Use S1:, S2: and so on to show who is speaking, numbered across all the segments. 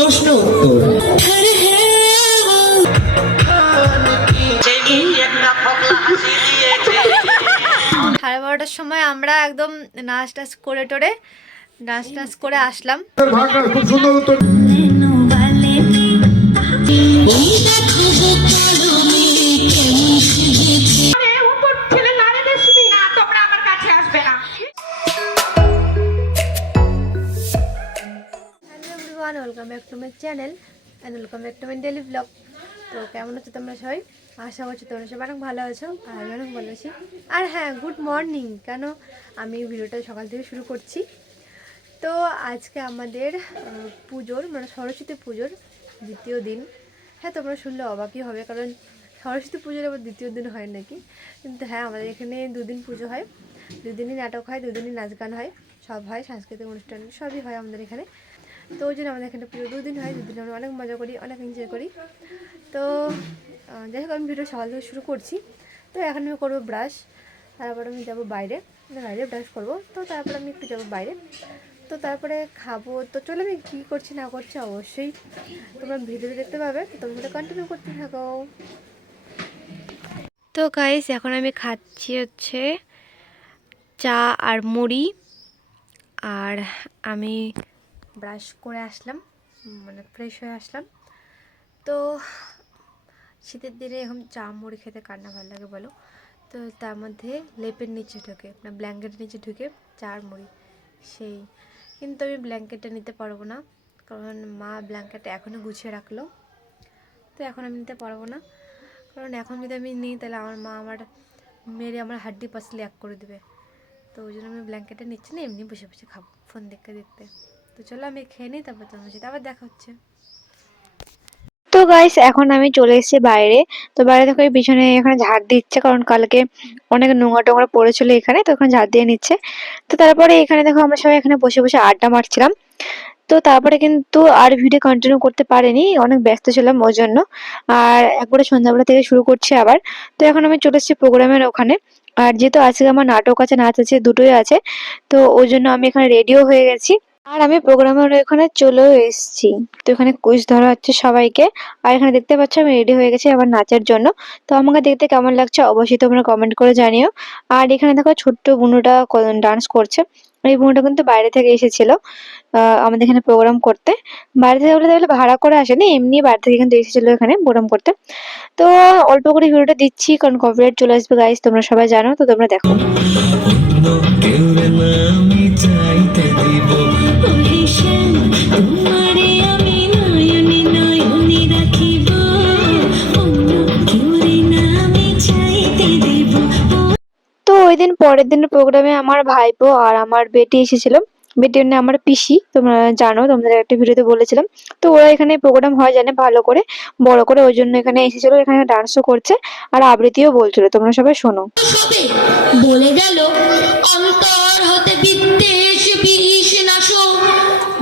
S1: প্রশ্ন উত্তর।
S2: সাড়ে বারোটার সময় আমরা একদম নাচ টাচ করে টোরে নাচ টাচ করে আসলাম।
S3: খুব সুন্দর
S2: welcome back to my channel and welcome back to my daily blog তো কেমন আছো তোমরা সবাই? আশা করছি তোমরা সবাই অনেক ভালো আছো আর আমি অনেক ভালো আছি। আর হ্যাঁ গুড মর্নিং কেন? আমি ভিডিওটা সকাল থেকে শুরু করছি। তো আজকে আমাদের পুজোর মানে সরস্বতী পুজোর দ্বিতীয় দিন। হ্যাঁ তোমরা শুনলে অবাকই হবে, কারণ সরস্বতী পুজোর আবার দ্বিতীয় দিন হয় নাকি? কিন্তু হ্যাঁ আমাদের এখানে দুদিন পুজো হয়। দুদিনই নাটক হয়, দুদিনই নাচ গান হয়। সব হয়, সাংস্কৃতিক অনুষ্ঠান সবই হয় আমাদের এখানে। তো ওই জন্য আমাদের এখানে পুজো দুদিন হয়, দুদিন আমরা অনেক মজা করি, অনেক এনজয় করি। তো যাই হোক আমি ভিডিও সকাল থেকে শুরু করছি। তো এখন আমি করব ব্রাশ তারপর আমি যাব বাইরে বাইরে ব্রাশ করব। তো তারপর আমি একটু যাব বাইরে। তো তারপরে খাব। তো চলো আমি কী করছি, না করছি অবশ্যই তোমরা ভিডিও দেখতে পাবে। তো তোমরা কন্টিনিউ করতে থাকো। তো গাইস এখন আমি খাচ্ছি হচ্ছে চা আর মুড়ি। আর আমি ব্রাশ করে আসলাম মানে ফ্রেশ হয়ে আসলাম। তো শীতের দিনে এখন চা মুড়ি খেতে কার না ভালো লাগে বলো? তো তার মধ্যে লেপের নিচে ঢুকে না ব্ল্যাঙ্কেটের নিচে ঢুকে চা মুড়ি, সেই। কিন্তু আমি ব্ল্যাঙ্কেটটা নিতে পারব না, কারণ মা ব্ল্যাঙ্কেটটা এখনও গুছিয়ে রাখল। তো এখন আমি নিতে পারব না, কারণ এখন যদি আমি নিই তাহলে আমার মা আমার মেরে আমার হাড্ডি পাসলে এক করে দেবে। তো ওই জন্য আমি ব্ল্যাঙ্কেটটা নিচ্ছি না, এমনি বসে বসে খাব ফোন দেখতে দেখতে। তো চলো আমি খেয়ে নিই, তারপর তোমার সাথে আবার দেখা হচ্ছে। তো গাইস এখন আমি চলে এসেছি বাইরে। তো বাইরে দেখো, এই পিছনে এখানে ঝাড় দিচ্ছে, কারণ কালকে অনেক নোংরা টোংরা পড়েছিল এখানে, তো এখানে ঝাড় দিয়ে নিচ্ছে। তো তারপরে এখানে দেখো, আমরা সবাই এখানে বসে বসে আড্ডা মারছিলাম। তো তারপরে কিন্তু আর ভিডিও কন্টিনিউ করতে পারিনি, অনেক ব্যস্ত ছিলাম ওই জন্য। আর একবারে সন্ধ্যাবেলা থেকে শুরু করছি আবার। তো এখন আমি চলে এসেছি প্রোগ্রামের ওখানে। আর যেহেতু আজকে আমার নাটক আছে, নাচ আছে, দুটোই আছে, তো ওই জন্য আমি এখানে রেডিও হয়ে গেছি। আর আমি প্রোগ্রামের ওখানে চলেও এসেছি। তো এখানে কুইজ ধরা হচ্ছে সবাইকে। আর এখানে দেখতে পাচ্ছ আমি রেডি হয়ে গেছি আমার নাচের জন্য। তো আমাকে দেখতে কেমন লাগছে অবশ্যই তোমরা কমেন্ট করে জানিও। আর এখানে দেখো ছোট্ট বুনুটা ডান্স করছে। এই বোনটা কিন্তু বাইরে থেকে এসেছিল আমাদের এখানে প্রোগ্রাম করতে। বাইরে থেকে বলে তাহলে ভাড়া করে আসেনি, এমনি বাইরে থেকে কিন্তু এসেছিল এখানে প্রোগ্রাম করতে। তো অল্প করে ভিডিওটা দিচ্ছি, কারণ কপিরাইট চলে আসবে গাইজ তোমরা সবাই জানো, তো তোমরা দেখো।
S1: চাইতে
S2: ওই দিন পরের দিনের প্রোগ্রামে আমার ভাইপো আর আমার বেটি এসেছিল। বেটি মানে আমার পিসি, তোমরা জানো, তোমাদের একটা ভিডিওতে বলেছিলাম। তো ওরা এখানে প্রোগ্রাম হয় জানে ভালো করে, বড় করে, ওই জন্য এখানে এসেছিল, এখানে ডান্সও করছে আর আবৃত্তিও বলছিল, তোমরা সবাই শোনো।
S4: বলে গেল, অন্তর হতে বিদ্বেষ, বিষ নাশ।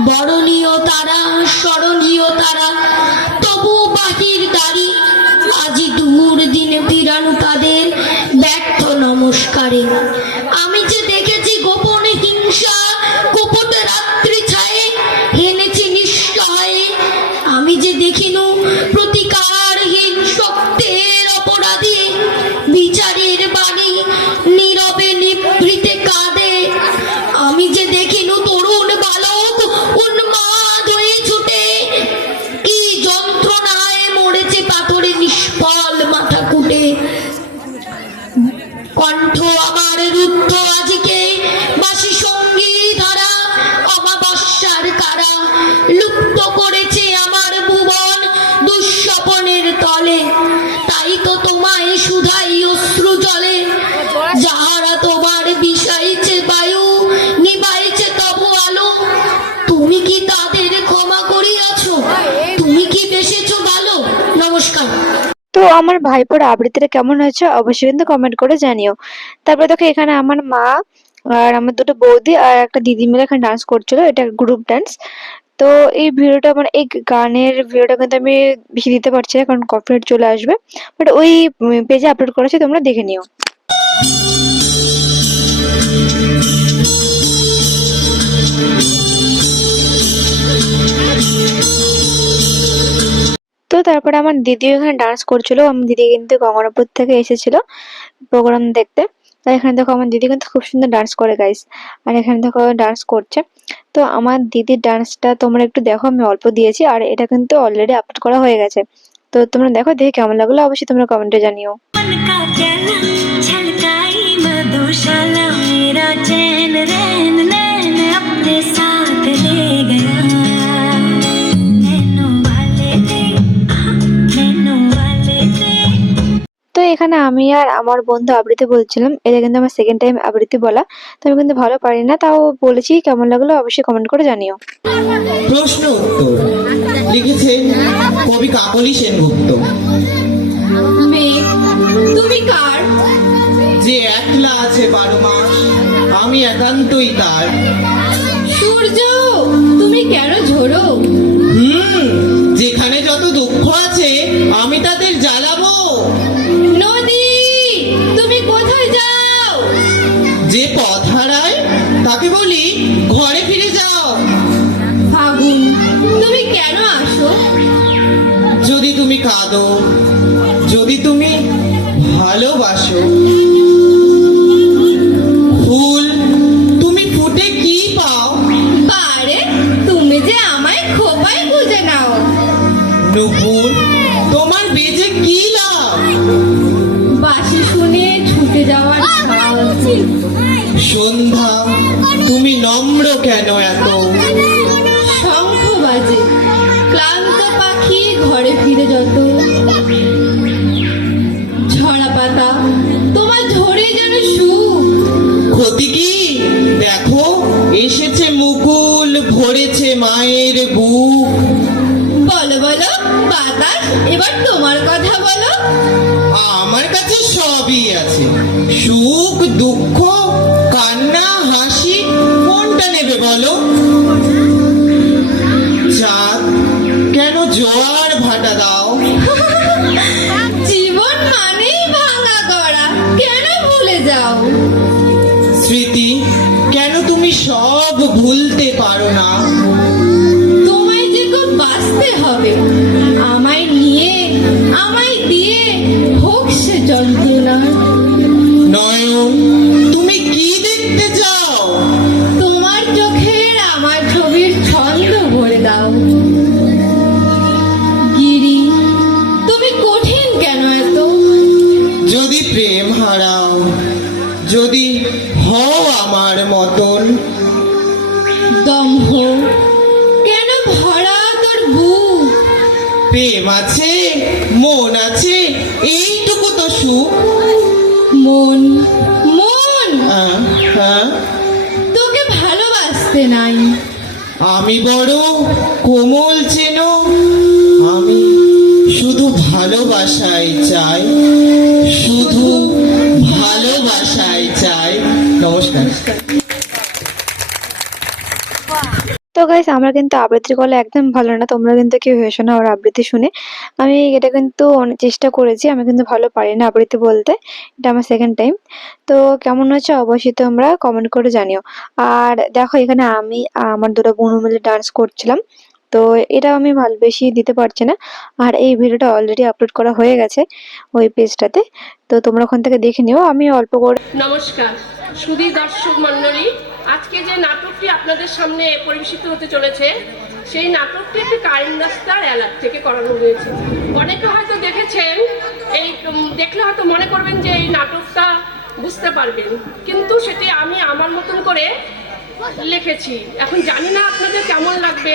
S4: বরণীয় তারা, স্মরণীয় তারা। তবু বাহির দাঁড়ি, আজি দূর দিনে তাদের ব্যর্থ নমস্কারে। আমি যে তাই তো তোমায় সুধাই অশ্রু জলে। যাহারা তোমার বিষাইছে বায়ু, নিবাইছে তবু আলো, তুমি কি তাদের ক্ষমা করিয়াছ? তুমি কি বেসেছ ভালো নমস্কার।
S2: তো আমার ভাইপোর আবৃত্তিটা কেমন হয়েছে অবশ্যই কিন্তু কমেন্ট করে জানিও। তারপরে দেখো এখানে আমার মা আর আমার দুটো বৌদি আর একটা দিদি মিলে এখানে ডান্স করছিল, এটা গ্রুপ ডান্স তো এই ভিডিওটা মানে এই গানের ভিডিওটা কিন্তু আমি বেশি দিতে পারছি না, কারণ কপিরাইট চলে আসবে। বাট ওই পেজে আপলোড করেছি, তোমরা দেখে নিও।
S4: ও
S2: তারপরে আমার দিদিও এখানে ডান্স করছিল, আমার দিদি কিন্তু গঙ্গারামপুর থেকে এসেছিল প্রোগ্রাম দেখতে। তো এখানে দেখো আমার দিদি কিন্তু খুব সুন্দর ডান্স করে গাইস আর এখানে দেখো ডান্স করছে তো আমার দিদির ডান্সটা তোমরা একটু দেখো আমি অল্প দিয়েছি আর এটা কিন্তু অলরেডি আপলোড করা হয়ে গেছে তো তোমরা দেখো দেখে কেমন লাগলো অবশ্যই তোমরা কমেন্টে জানিও
S3: मन का कहना छलकाई मधुशाला मेरा चैन रैन नैन अपने साथ
S2: এখানে আমি আর আমার বন্ধু আবৃত্তি বলছিলাম। এটা কিন্তু আমার সেকেন্ড টাইম আবৃত্তি বলা। তো আমি কিন্তু ভালো পারি না তাও বলেছি কেমন লাগল অবশ্যই কমেন্ট করে জানিও।
S5: প্রশ্ন উত্তর। লিখেছেন কবি কাকলি সেনগুপ্ত।
S6: তুমি কার?
S5: যে একলা আছে বারো মাস আমি একান্তই তার।
S6: সূর্য তুমি কেন ঝোড়ো?
S5: হুম যেখানে যত দুঃখ আছে আমি তাদের জ্বালাবো তাকে বলি ঘরে ফিরে যাও।
S6: ফাগুন তুমি কেন আসো?
S5: যদি তুমি কাঁদো যদি তুমি ভালোবাসো ফুল তুমি ফুটে কি পাও?
S6: পারে তুমি যে আমায় খোপায় নাও।
S5: নুপুর তোমার বেজে কি লাভ?
S6: বাসি শুনে ছুটে যাওয়ার
S5: সন্ধ্যা তুমি নম্র কেন এত?
S6: শঙ্খ বাজে ক্লান্ত পাখি ঘরে ফিরে যত। ঝরা পাতা তোমার ঝরে যেন সুখ।
S5: ক্ষতি কি? দেখো এসেছে মুকুল ভরেছে মায়ের বুক।
S6: বলো বলো বাতাস এবার তোমার কথা বলো।
S5: আমার কাছে সবই আছে। সুখ দুঃখ কান্না হাসি কোনটা নেবে বলো? চাঁদ কেন জোয়ার ভাটা দাও?
S6: জীবন মানেই ভাঙা গড়া কেন ভুলে যাও?
S5: স্মৃতি কেন তুমি সব ভুলতে পারো না?
S6: বাঁচতে হবে। আমায় নিয়ে আমায় দিয়ে হোক সে যন্ত্রণা।
S5: নয়ন তুমি কি দেখতে চাও?
S6: তোমার চোখের আমার ছবির ছন্দ ভরে দাও। গিরি তুমি কঠিন কেন এত?
S5: যদি প্রেম হারাও যদি হও আমার মতন প্রেম আছে মন আছে এইটুকু তো সুখ।
S6: মন মন?
S5: আহ, হ্যাঁ।
S6: তোকে ভালোবাসতে নাই।
S5: আমি বড় কোমল চেন আমি শুধু ভালোবাসাই চাই শুধু ভালোবাসাই
S2: তো গাইস আমরা কিন্তু আবৃত্তি করলে একদম ভালো না, তোমরা কিন্তু কেউ হেসো না, ওর আবৃত্তি শুনে। আমি এটা কিন্তু অনেক চেষ্টা করেছি, আমি কিন্তু ভালো পারি না আবৃত্তি বলতে, এটা আমার সেকেন্ড টাইম তো কেমন হচ্ছে অবশ্যই তোমরা কমেন্ট করে জানিও। আর দেখো, এখানে আমি, আমার দুটো বোন মিলে ডান্স করছিলাম, তো এটা আমি ভালো বেশি দিতে পারছি না। আর এই ভিডিওটা অলরেডি আপলোড করা হয়ে গেছে ওই পেজটাতে তো তোমরা ওখান থেকে দেখে নিও, আমি অল্প করে
S7: নমস্কার সুধী দর্শক মণ্ডলী। আজকে যে নাটকটি আপনাদের সামনে পরিবেশিত হতে চলেছে, সেই নাটকটি একটি কারেন্ট রাস্তার এলাক থেকে করানো হয়েছে। অনেকে হয়তো দেখেছেন, এই দেখলে হয়তো মনে করবেন যে এই নাটকটা বুঝতে পারবেন। কিন্তু সেটি আমি আমার মতন করে লিখেছি। এখন জানি না আপনাদের কেমন লাগবে।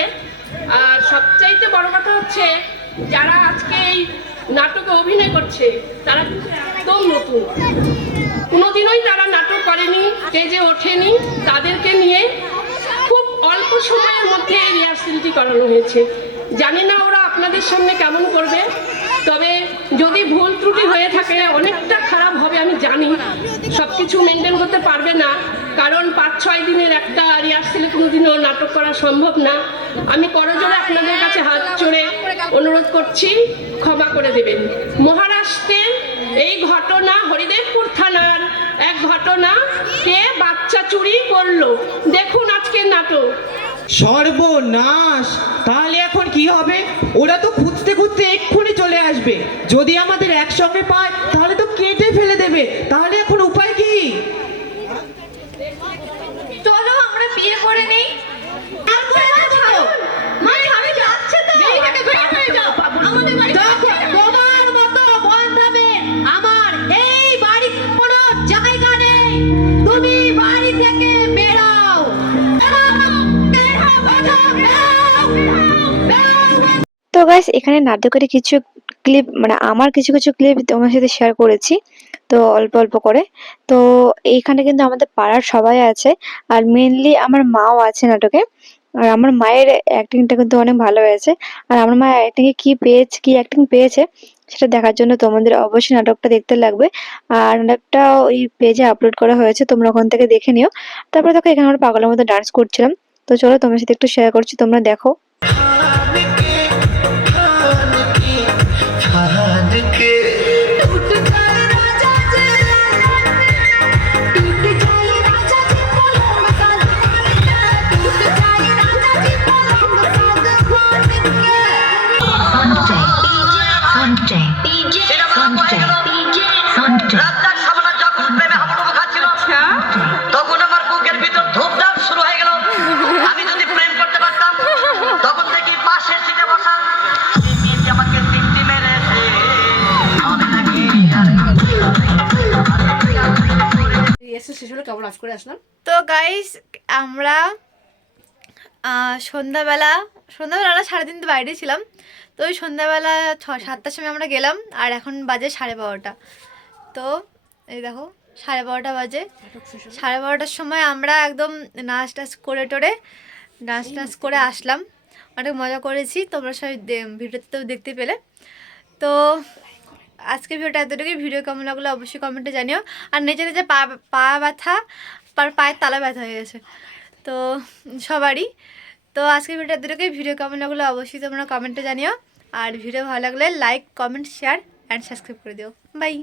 S7: আর সবচাইতে বড় কথা হচ্ছে, যারা আজকে এই নাটকে অভিনয় করছে, তারা কিন্তু একদম নতুন। কোনোদিনই তারা নাটক করেনি স্টেজে ওঠেনি, তাদেরকে নিয়ে খুব অল্প সময়ের মধ্যে এই রিহার্সেলটি করানো হয়েছে। জানি না ওরা আপনাদের সামনে কেমন করবে, তবে যদি ভুল ত্রুটি হয়ে থাকে, অনেকটা খারাপ হবে, আমি জানি। সব কিছু মেনটেন করতে পারবে না, কারণ পাঁচ, ছয় দিনের একটা রিহার্সেলে কোনোদিনও নাটক করা সম্ভব না। আমি করজোরে আপনাদের কাছে হাত চড়ে অনুরোধ করছি, ক্ষমা করে দেবেন। মহারাষ্ট্রের এই ঘটনা হরিদেবপুর থানার। এক ঘটনা কে বাচ্চা চুরি করল? দেখুন আজকে নাটক।
S5: সর্বনাশ! তাহলে এখন কি হবে? ওরা তো খুঁজতে খুঁজতে এক্ষুনি চলে
S6: আসবে। যদি আমাদের একসঙ্গে পায়, তাহলে তো কেটে ফেলে দেবে। তাহলে এখন উপায় কি?
S8: গাইস এখানে নাটকের কিছু ক্লিপ মানে আমার কিছু কিছু ক্লিপ তোমার সাথে শেয়ার করেছি, তো অল্প অল্প করে। তো এইখানে কিন্তু আমাদের পাড়ার সবাই আছে, আর মেনলি আমার মাও আছে নাটকে। আর আমার মায়ের অ্যাক্টিংটা কিন্তু অনেক ভালো হয়েছে। আর আমার মা অ্যাক্টিংয়ে কি পেয়েছে, কি অ্যাক্টিং পেয়েছে, সেটা দেখার জন্য তোমাদের অবশ্যই নাটকটা দেখতে লাগবে। আর নাটকটা ওই পেজে আপলোড করা হয়েছে, তোমরা ওখান থেকে দেখে নিও। তারপরে দেখো, এখানে আমরা পাগলের মতো ডান্স করছিলাম। তো চলো তোমার সাথে একটু শেয়ার করছি, তোমরা দেখো। তো গাইস আমরা সন্ধ্যাবেলা সন্ধ্যাবেলা না, সারাদিন তো বাইরে ছিলাম। তো ওই সন্ধ্যাবেলা ছ, সাতটার সময় আমরা গেলাম, আর এখন বাজে সাড়ে বারোটা। তো এই দেখো, সাড়ে বারোটা বাজে। সাড়ে বারোটার সময় আমরা একদম নাচ টাচ করে টোরে, নাচ টাচ করে আসলাম। অনেক মজা করেছি, তোমরা সবাই ভিডিওতে তো দেখতে পেলে। তো আজকে ভিডিওটা এতটুকুই। ভিডিও কেমন লাগল অবশ্যই কমেন্টে জানিও। আর নিজে নিজে পা পা ব্যথা, পার পায়ের তালা ব্যথা হয়ে গেছে। তো সবারই। তো আজকে ভিডিওটা এতটুকুই। ভিডিও কেমন লাগল অবশ্যই তোমরা কমেন্টে জানিও। আর ভিডিও ভালো লাগলে like, comment, share and subscribe করে দিও। বাই।